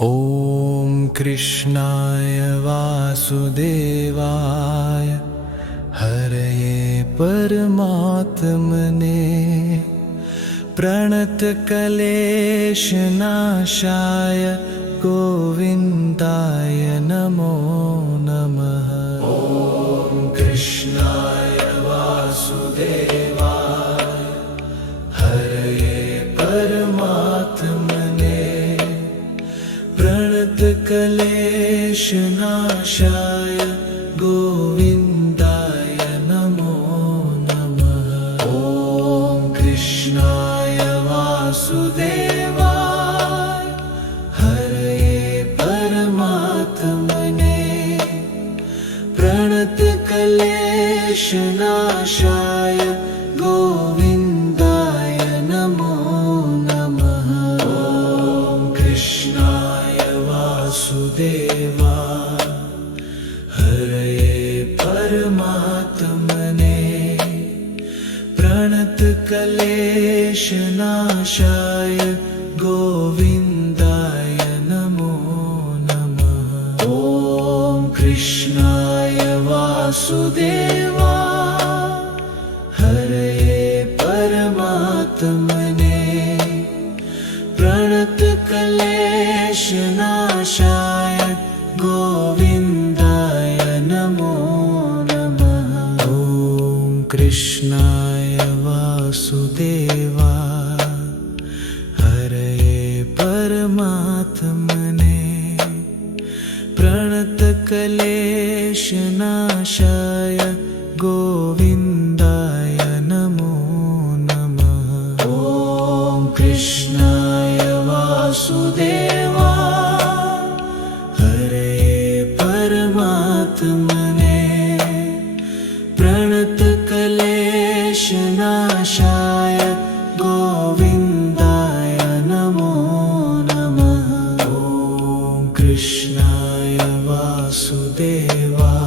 ॐ कृष्णाय वासुदेवाय हरये परमात्मने प्रणतक्लेशनाशाय गोविन्दाय नमो नमः। ॐ कृष्णाय वासुदेवाय हरये परमात्मने प्रणतक्लेशनाशाय गोविन्दाय नमो नमः। ॐ कृष्णाय वासुदेवाय हरये परमात्मने प्रणतक्लेशनाशाय गोविन्दाय नमो नमः। ॐ कृष्णाय वासुदेवाय हरये परमात्मने प्रणतक्लेशनाशाय गोविन्दाय नमो नमः। ॐ कृष्णाय वासुदेवाय हरये परमात्मने प्रणतक्लेशनाशाय गोविन्दाय नमो नमः। ॐ कृष्णाय वासुदेवाय हरये परमात्मने प्रणतक्लेशनाशाय गोविन्दाय नमो नमः। ॐ कृष्णाय वासुदेवाय हरये परमात्मने प्रणतक्लेशनाशाय गोविन्दाय नमो नमः। ॐ कृष्णाय वासुदेवाय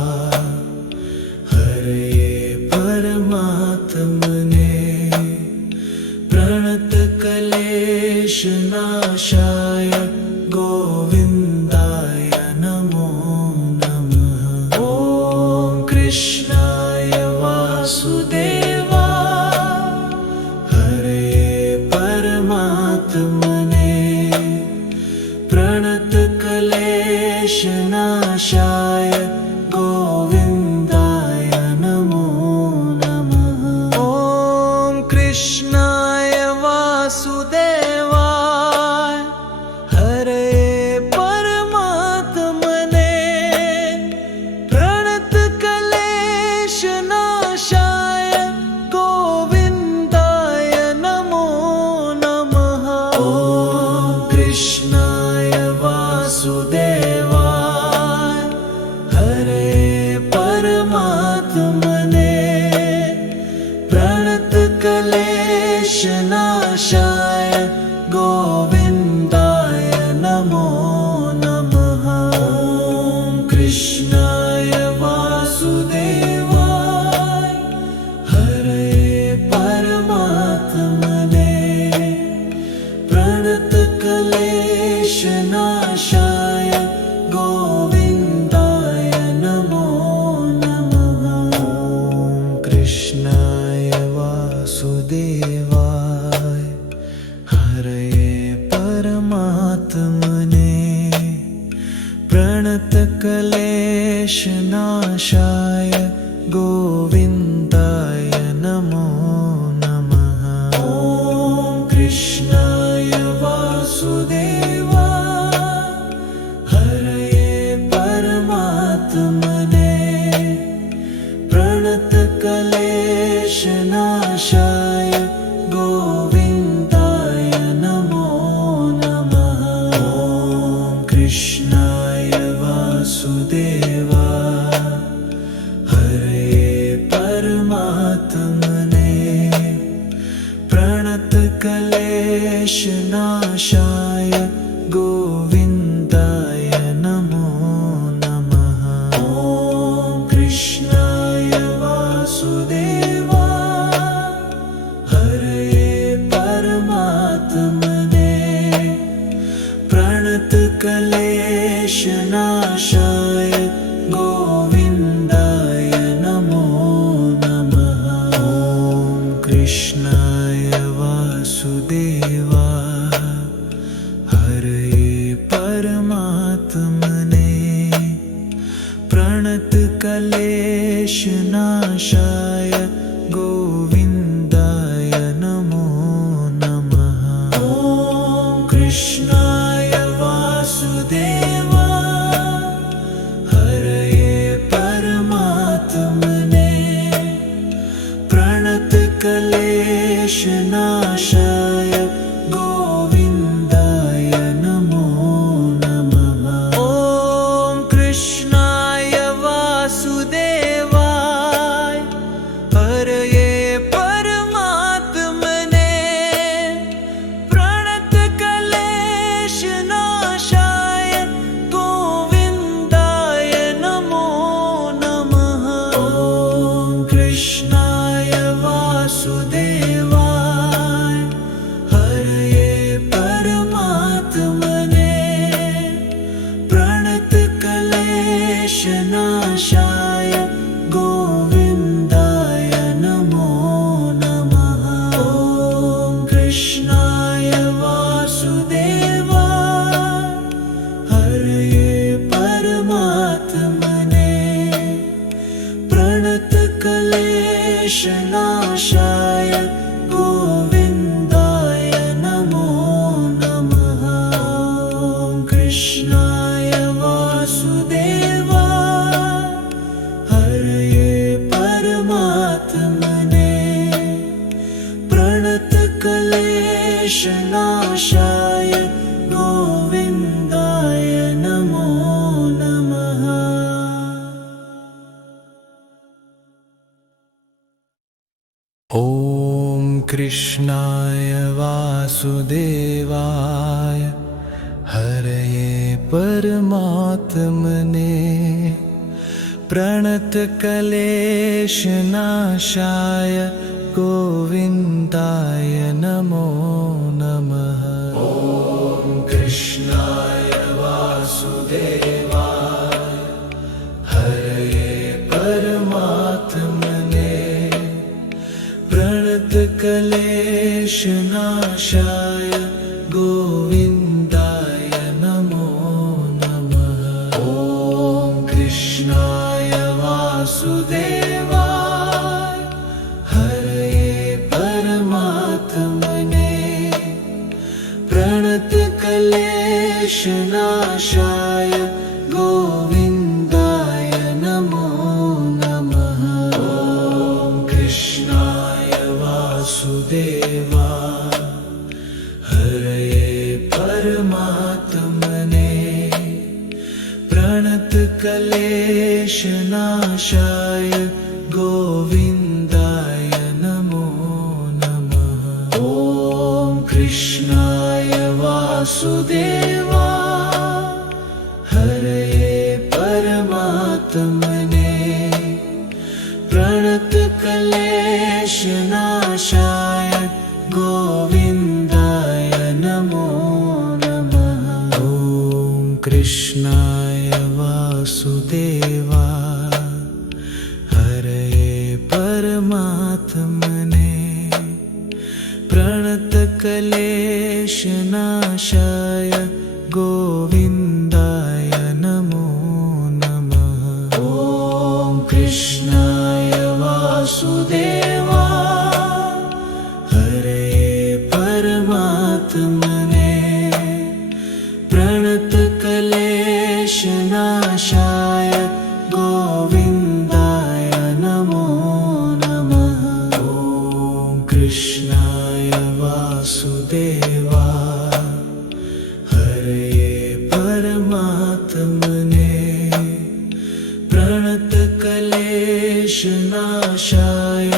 हरये परमात्मने प्रणतक्लेशनाशाय गोविन्दाय नमो नमः। ॐ कृष्णाय वासुदेवाय हरये परमात्मने प्रणतक्लेशनाशाय गोविन्दाय नमो नमः। ॐ कृष्णाय वासुदेवाय हरये परमात्मने प्रणतक्लेशनाशाय गोविन्दाय नमो नमः। ॐ कृष्णाय वासुदेवाय हरये परमात्मने प्रणतक्लेशनाशाय गोविन्दाय नमो नमः। ॐ कृष्णाय वासुदेवाय हरये परमात्मने प्रणतक्लेशनाशाय गोविन्दाय नमो नमः। ॐ कृष्णाय वासुदेवाय हरये परमात्मने प्रणतक्लेशनाशाय गोविन्दाय नमो नमः। ॐ कृष्णाय वासुदेवाय हरये परमात्मने प्रणतक्लेशनाशाय गोविन्दाय नमो नमः। ॐ कृष्णाय वासुदेवाय हरये परमात्मने प्रणतक्लेशनाशाय गोविन्दाय नमो नमः। ॐ कृष्णाय वासुदेवाय हरये परमात्मने प्रणतक्लेशनाशाय प्रणतकलेशनाशाय गोविन्दाय नमो नमः। ॐ कृष्णाय वासुदेवाय हरये परमात्मने प्रणतकलेशनाशाय गोविन्दाय नमो नमः। ॐ कृष्णाय वासुदेवाय हरये परमात्मने प्रणतकलेशनाशाय गोविन्दाय नमो नमः। ॐ कृष्णाय वासुदेवाय हरये परमात्मने प्रणतकलेशनाशाय गोविन्दाय नमो नमः। ॐ कृष्णाय वासुदेवाय हरये परमात्मने प्रणतकलेशनाशाय गोविन्दाय नमो नमः। ॐ कृष्णाय वासुदेवाय हरये परमात्मने प्रणतकलेशनाशाय गोविन्दाय नमो नमः। ॐ कृष्णाय वासुदेवाय हरये परमात्मने प्रणतकलेशनाशाय गोविन्दाय नमो नमः। ॐ कृष्णाय वासुदेवाय हरये परमात्मने प्रणतकलेशनाशाय गोविन्दाय नमो नमः। ॐ कृष्णाय वासुदेवाय हरये परमात्मने प्रणतकलेशनाशाय गोविन्दाय नमो नमः। ॐ कृष्णाय वासुदेवाय हरये परमात्मने प्रणतकलेशनाशाय गोविन्दाय नमो नमः। ॐ कृष्णाय वासुदेवाय हरये परमात्मने प्रणतकलेशनाशाय गोविन्दाय नमो नमः। ॐ कृष्णाय वासुदेवाय हरये परमात्मने प्रणतकलेशनाशाय गोविन्दाय नमो नमः। ॐ कृष्णाय वासुदेवाय हरये परमात्मने प्रणतकलेशनाशाय गोविन्दाय नमो नमः। ॐ कृष्णाय वासुदेवाय हरये परमात्मने प्रणतकलेशनाशाय गोविन्दाय नमो नमः। ॐ कृष्णाय वासुदेवाय हरये परमात्मने प्रणतकलेशनाशाय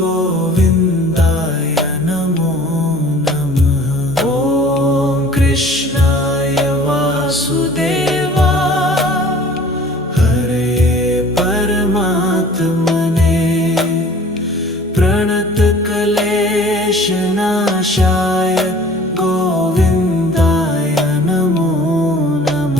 गोविन्दाय नमो नमः। ॐ कृष्णाय वासुदेवाय हरये परमात्मने प्रणतकलेशनाशाय गोविन्दाय नमो नमः।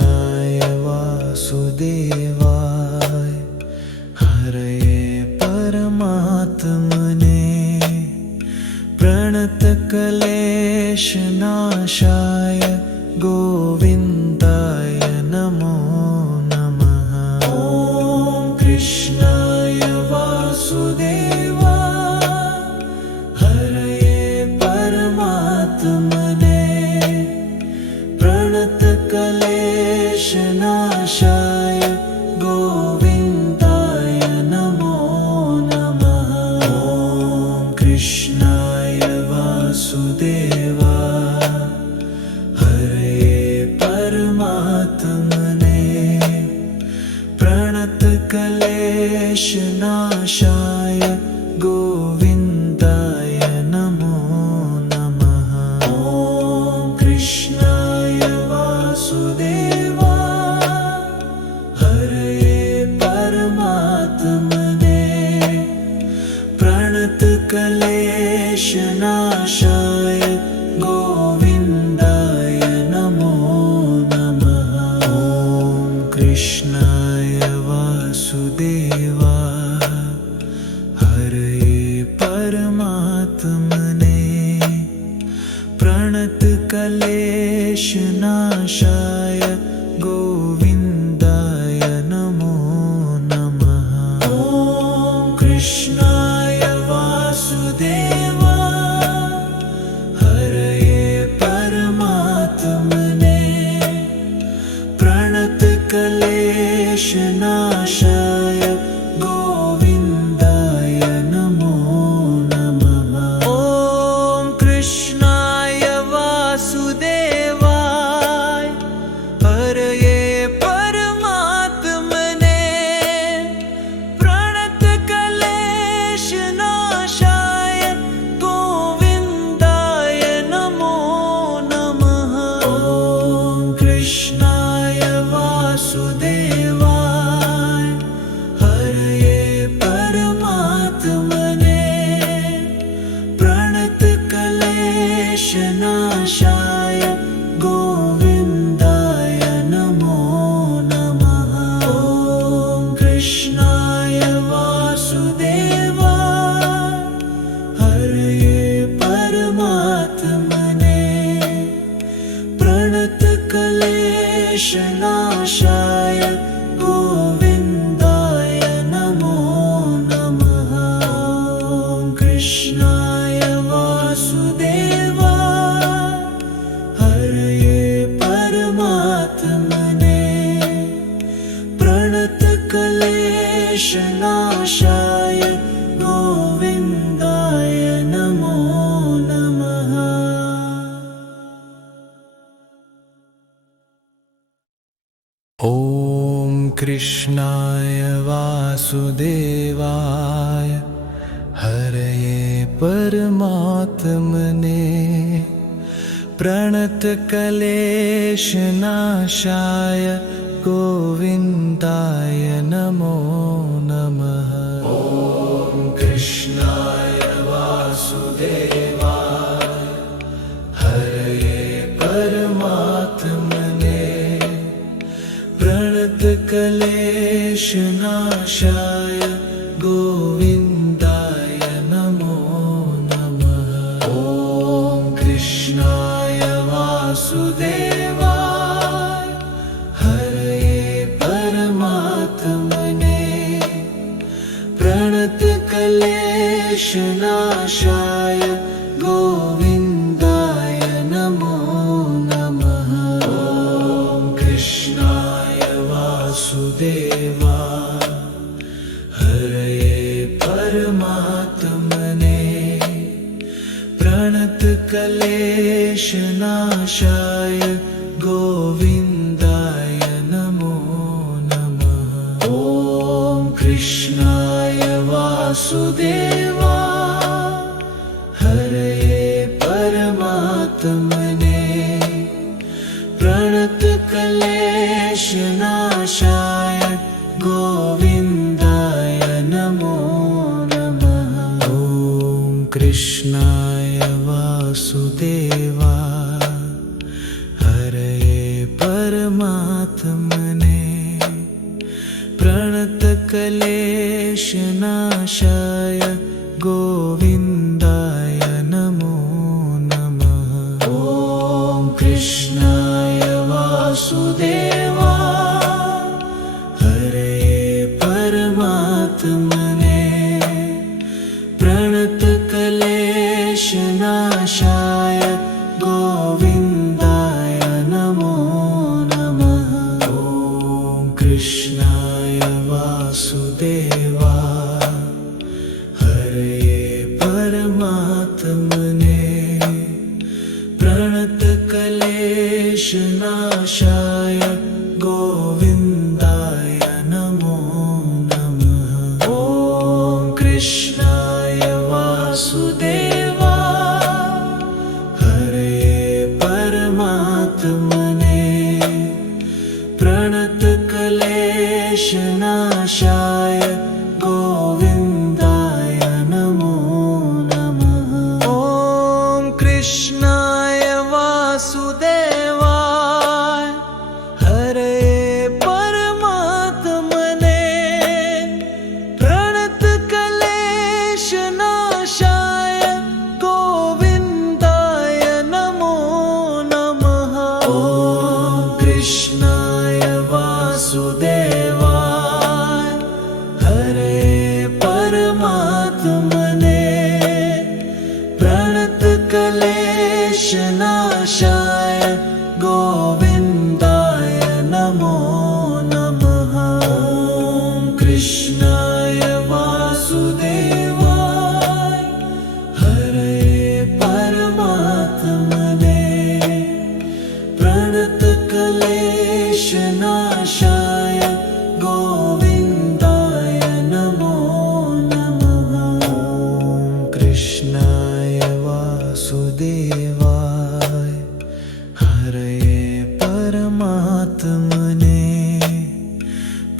कृष्णाय वासुदेवाय हरये परमात्मने प्रणतक्लेशनाशाय गोविन्दाय नमो नमः। ॐ कृष्णाय वासुदेवाय हरये परमात्मने प्रणतक्लेशनाशाय गोविन्दाय नमो नमः। ॐ कृष्णाय वासुदेवाय हरये परमात्मने प्रणतक्लेशनाशाय गोविन्दाय नमो नमः। ॐ कृष्णाय वासुदेवाय हरये परमात्मने प्रणतक्लेशनाशाय गोविन्दाय नमो नमः। ॐ कृष्णाय वासुदेवाय हरये परमात्मने प्रणतक्लेशनाशाय गोविन्दाय नमो नमः। ॐ कृष्णाय वासुदेवाय हरये परमात्मने प्रणतक्लेशनाशाय गोविन्दाय नमो नमः। ॐ कृष्णाय वासुदेवाय हरये परमात्मने प्रणतक्लेशनाशाय गोविन्दाय नमो नमः। ॐ कृष्णाय वासुदेवाय हरये परमात्मने प्रणतक्लेशनाशाय गोविन्दाय नमो नमः। ॐ कृष्णाय वासुदेवाय हरये परमात्मने प्रणतक्लेशनाशाय गोविन्दाय नमो नमः। ॐ कृष्णाय वासुदेवाय हरये परमात्मने प्रणतक्लेशनाशाय गोविन्दाय नमो नमः। ॐ कृष्णाय वासुदेवाय हरये परमात्मने प्रणतक्लेशनाशाय गोविन्दाय नमो नमः। ॐ कृष्णाय वासुदेवाय हरये परमात्मने प्रणतक्लेशनाशाय गोविन्दाय नमो नमः। ॐ कृष्णाय वासुदेवाय हरये परमात्मने प्रणतक्लेशनाशाय गोविन्दाय नमो नमः। ॐ कृष्णाय वासुदेवाय हरये परमात्मने प्रणतक्लेशनाशाय गोविन्दाय नमो नमः। ॐ कृष्णाय वासुदेवाय हरये परमात्मने प्रणतक्लेशनाशाय गोविन्दाय नमो नमः। ॐ कृष्णाय वासुदेवाय हरये परमात्मने परमात्मने प्रणतक्लेशनाशाय गोविन्दाय नमो नमः। ॐ कृष्णाय वासुदेवाय हरे परमात्मने प्रणतक्लेशनाशाय गोविन्दाय नमो नमः। ॐ कृष्णाय वासुदेवाय हरे परमात्मने प्रणतक्लेशनाशाय गोविन्दाय नमो नमः। ॐ कृष्णाय वासुदेवाय हरे परमात्मने प्रणतक्लेशनाशाय गोविन्दाय नमो नमः। ॐ कृष्णाय वासुदेवाय हरे परमात्मने प्रणतक्लेशनाशाय गोविन्दाय नमो नमः। ॐ कृष्णाय वासुदेवाय हरे परमात्मने प्रणतक्लेशनाशाय गोविन्दाय नमो नमः। ॐ कृष्णाय वासुदेवाय हरे परमात्मने प्रणतक्लेशनाशाय गोविन्दाय नमो नमः। ॐ कृष्णाय वासुदेवाय हरे परमात्मने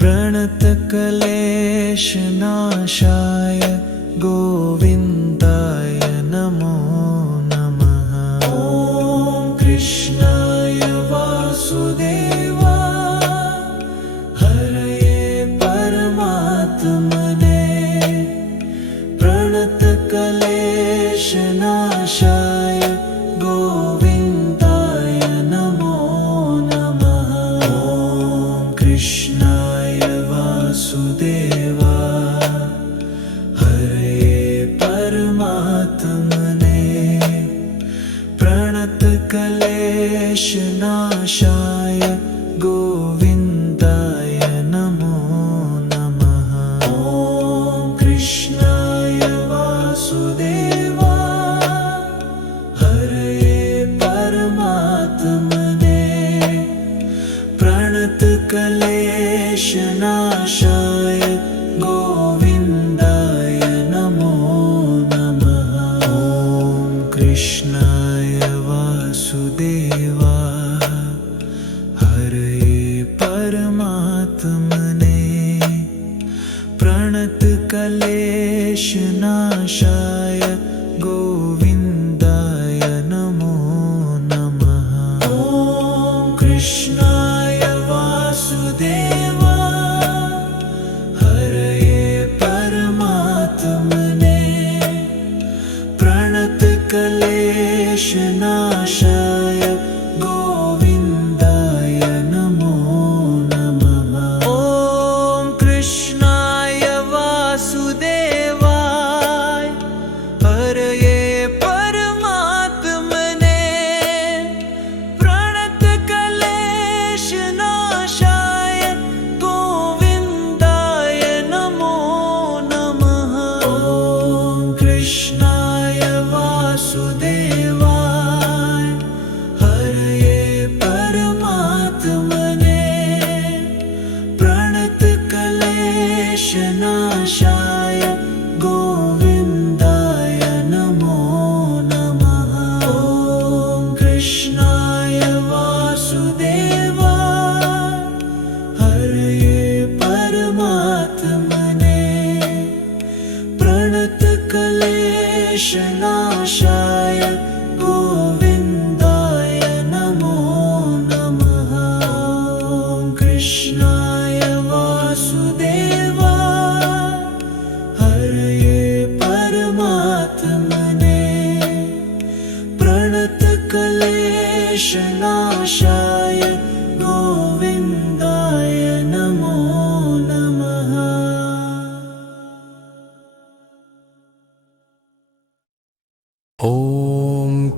प्रणतक्लेशनाशाय गोविन्दाय नमो नमः। ॐ कृष्णाय वासुदेवाय हरे परमात्मने प्रणतक्लेशनाशाय गोविन्दाय नमो नमः। ॐ कृष्णाय वासुदेवाय हरे परमात्मने प्रणतक्लेशनाशाय गोविन्दाय नमो नमः। ॐ कृष्णाय वासुदेवाय हरे परमात्मने प्रणतक्लेशनाशाय गोविन्दाय नमो नमः। ॐ कृष्णाय वासुदेवाय हरे परमात्मने प्रणतक्लेशनाशाय गोविन्दाय नमो नमः। ॐ कृष्णाय वासुदेवाय हरे परमात्मने प्रणतक्लेशनाशाय गोविन्दाय नमो नमः। ॐ कृष्णाय वासुदेवाय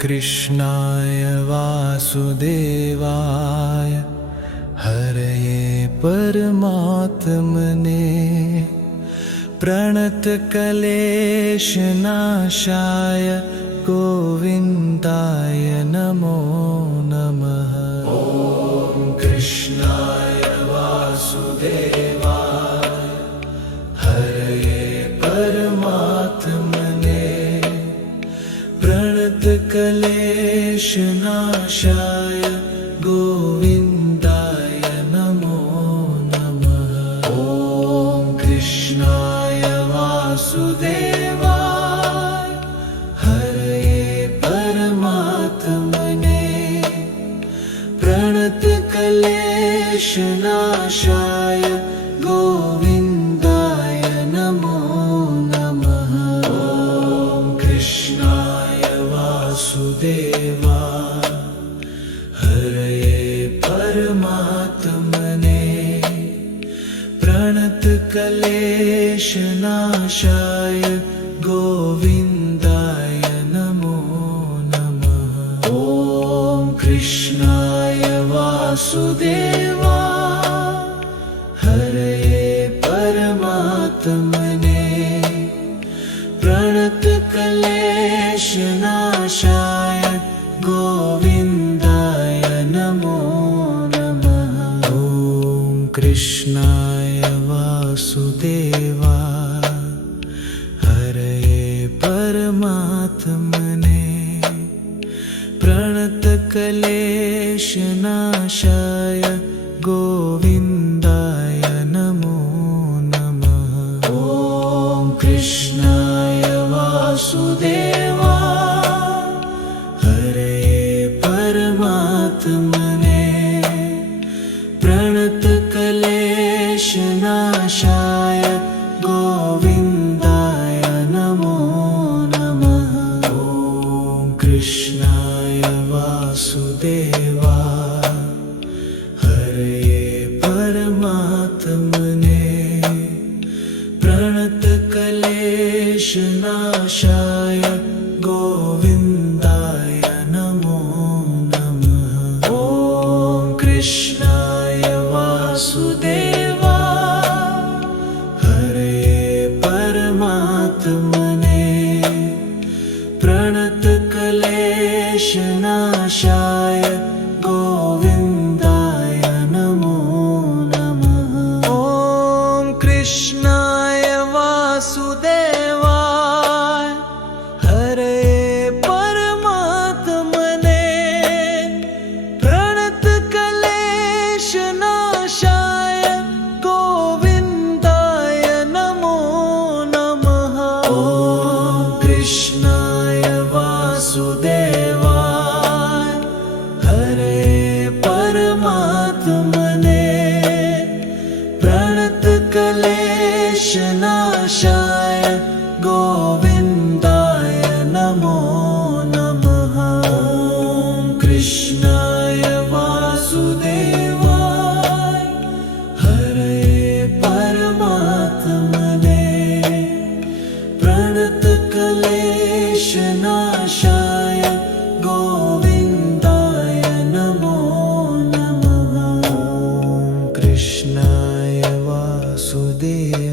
कृष्णाय वासुदेवाय हरये परमात्मने प्रणतक्लेशनाशाय गोविन्दाय नमो नमः। ॐ कृष्णाय वासुदेवाय हरये परमात्मने प्रणतक्लेशनाशाय गोविन्दाय नमो नमः। ॐ कृष्णाय वासुदेवाय हरये परमात्मने प्रणतक्लेशनाशाय गोविन्दाय नमो नमः। ॐ कृष्णाय वासुदेवाय हरये परमात्मने प्रणतक्लेशनाशाय गोविन्दाय नमो नमः। ॐ कृष्णाय वासुदेवाय हरये परमात्मने प्रणतक्लेशनाशाय गोविन्दाय नमो नमः। ॐ कृष्णाय वासुदेवाय हरये परमात्मने प्रणतक्लेशनाशाय गोविन्दाय नमो नमः। ॐ कृष्णाय वासुदेवाय हरये परमात्मने प्रणतक्लेशनाशाय गोविन्दाय नमो नमः। ॐ कृष्णाय वासुदेवाय हरये परमात्मने प्रणतक्लेशनाशाय गोविन्दाय नमो नमः। ॐ कृष्णाय वासुदेवाय हरये परमात्मने प्रणतक्लेशनाशाय गोविन्दाय नमो नमः। ॐ कृष्णाय वासुदेवाय हरये परमात्मने प्रणतक्लेशनाशाय गोविन्दाय नमो नमः। ॐ कृष्णाय वासुदेवाय हरये परमात्मने प्रणतक्लेशनाशाय गोविन्दाय नमो नमः। ॐ कृष्णाय वासुदेवाय हरये परमात्मने प्रणतक्लेशनाशाय गोविन्दाय नमो नमः। ॐ कृष्णाय वासुदेवाय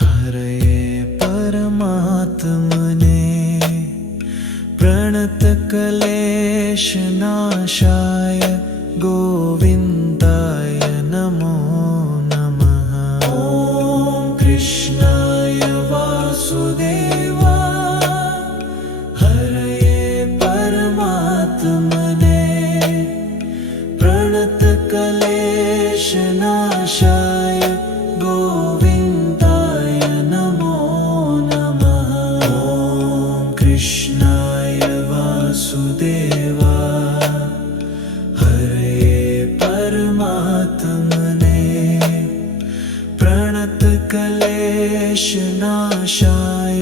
हरये परमात्मने प्रणतक्लेशनाशाय गोविन्दाय नमो नमः। ॐ कृष्णाय वासुदेवाय हरये परमात्मने प्रणतक्लेशनाशाय गोविन्दाय नमो नमः। ॐ कृष्णाय वासुदेवाय हरये परमात्मने प्रणतक्लेशनाशाय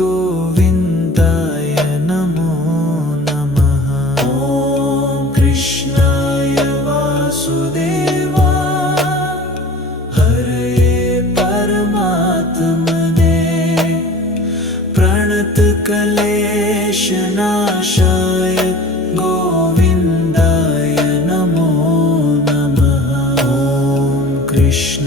गोविन्दाय नमो नमः। ॐ कृष्णाय वासुदेवाय हरये परमात्मने प्रणतक्लेशनाशाय कृष्ण